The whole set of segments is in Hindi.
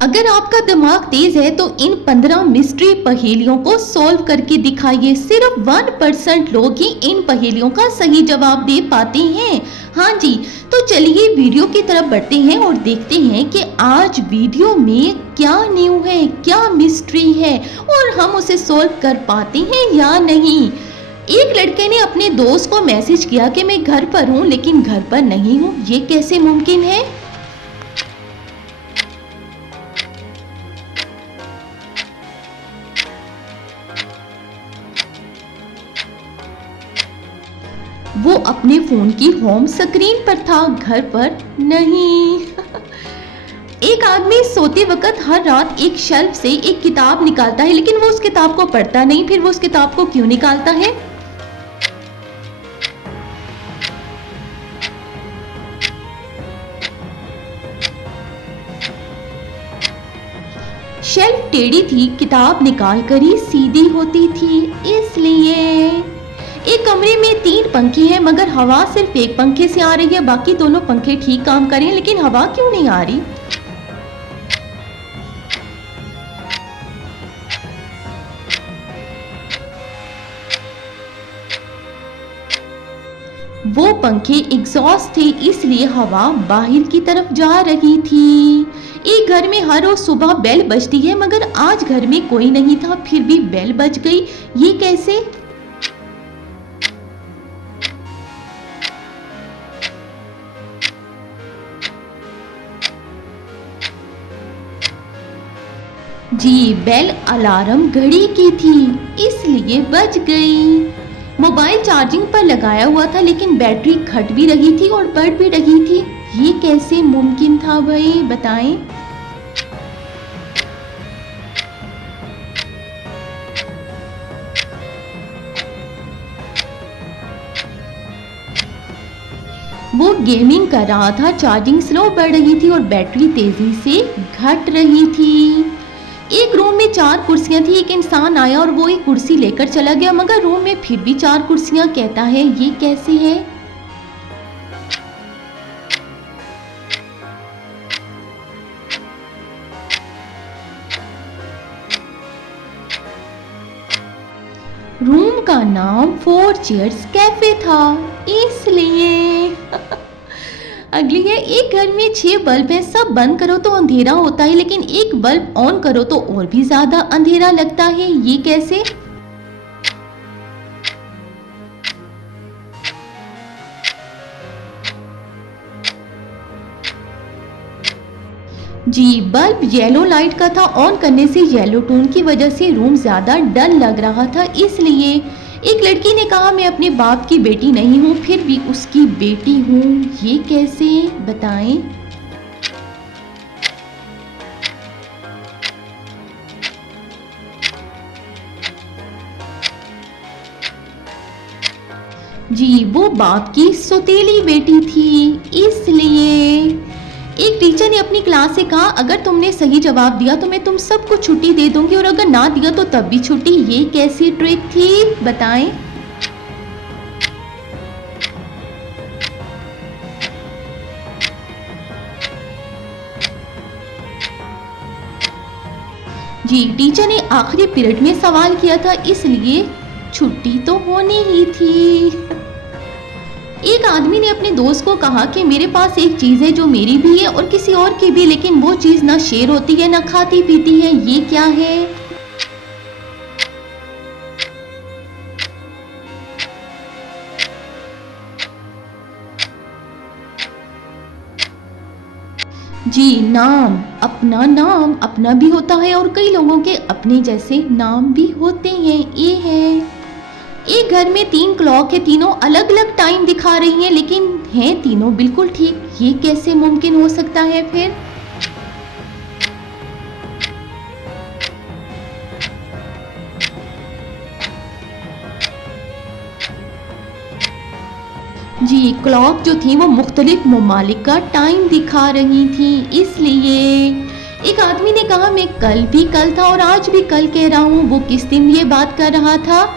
अगर आपका दिमाग तेज है तो इन 15 मिस्ट्री पहेलियों को सॉल्व करके दिखाइए। सिर्फ 1% लोग ही इन पहेलियों का सही जवाब दे पाते हैं। हाँ जी, तो चलिए वीडियो की तरफ बढ़ते हैं और देखते हैं कि आज वीडियो में क्या न्यू है, क्या मिस्ट्री है और हम उसे सॉल्व कर पाते हैं या नहीं। एक लड़के ने अपने दोस्त को मैसेज किया कि मैं घर पर हूँ लेकिन घर पर नहीं हूँ, ये कैसे मुमकिन है। वो अपने फोन की होम स्क्रीन पर था, घर पर नहीं। एक आदमी सोते वक्त हर रात एक शेल्फ से एक किताब निकालता है लेकिन वो उस किताब को पढ़ता नहीं, फिर वो उस किताब को क्यों निकालता है। शेल्फ टेढ़ी थी, किताब निकाल कर ही सीधी होती थी, इसलिए। एक कमरे में 3 पंखे हैं मगर हवा सिर्फ एक पंखे से आ रही है, बाकी दोनों पंखे ठीक काम कर रहे हैं लेकिन हवा क्यों नहीं आ रही। वो पंखे एग्जॉस्ट थे इसलिए हवा बाहर की तरफ जा रही थी। एक घर में हर रोज सुबह बेल बजती है मगर आज घर में कोई नहीं था फिर भी बेल बज गई, ये कैसे। जी, बेल अलार्म घड़ी की थी इसलिए बज गई। मोबाइल चार्जिंग पर लगाया हुआ था लेकिन बैटरी घट भी रही थी और बढ़ भी रही थी, ये कैसे मुमकिन था भाई बताएं। वो गेमिंग कर रहा था, चार्जिंग स्लो बढ़ रही थी और बैटरी तेजी से घट रही थी। एक रूम में 4 कुर्सियां थी, एक इंसान आया और वो एक कुर्सी लेकर चला गया मगर रूम में फिर भी 4 कुर्सियां, कहता है ये कैसे है। रूम का नाम 4 चेयर्स कैफे था, इसलिए। अगली है, एक घर में 6 बल्ब हैं, सब बंद करो तो अंधेरा होता है लेकिन एक बल्ब ऑन करो तो और भी ज्यादा अंधेरा लगता है, ये कैसे। जी, बल्ब येलो लाइट का था, ऑन करने से येलो टोन की वजह से रूम ज्यादा डल लग रहा था, इसलिए। एक लड़की ने कहा मैं अपने बाप की बेटी नहीं हूँ फिर भी उसकी बेटी हूँ, ये कैसे बताएं। जी, वो बाप की सौतेली बेटी थी, इसलिए। एक टीचर ने अपनी क्लास से कहा अगर तुमने सही जवाब दिया तो मैं तुम सबको छुट्टी दे दूंगी और अगर ना दिया तो तब भी छुट्टी, ये कैसी ट्रिक थी बताएं। जी, टीचर ने आखिरी पीरियड में सवाल किया था इसलिए छुट्टी तो होनी ही थी। एक आदमी ने अपने दोस्त को कहा कि मेरे पास एक चीज है जो मेरी भी है और किसी और की भी, लेकिन वो चीज ना शेयर होती है ना खाती पीती है, ये क्या है। जी, नाम अपना भी होता है और कई लोगों के अपने जैसे नाम भी होते हैं, ये है। एक घर में 3 क्लॉक है, तीनों अलग अलग टाइम दिखा रही हैं लेकिन हैं तीनों बिल्कुल ठीक, ये कैसे मुमकिन हो सकता है फिर। जी, क्लॉक जो थी वो मुख्तलिफ ममालिक का टाइम दिखा रही थी, इसलिए। एक आदमी ने कहा मैं कल भी कल था और आज भी कल कह रहा हूँ, वो किस दिन ये बात कर रहा था।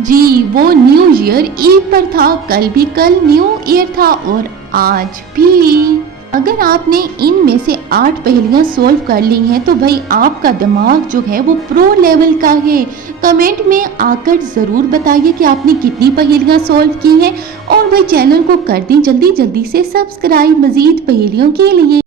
जी, वो न्यू ईयर ईव पर था, कल भी कल न्यू ईयर था और आज भी। अगर आपने इनमें से 8 पहेलियां सॉल्व कर ली हैं तो भाई आपका दिमाग जो है वो प्रो लेवल का है। कमेंट में आकर ज़रूर बताइए कि आपने कितनी पहेलियां सॉल्व की हैं और भाई चैनल को कर दें जल्दी जल्दी से सब्सक्राइब मज़ीद पहेलियों के लिए।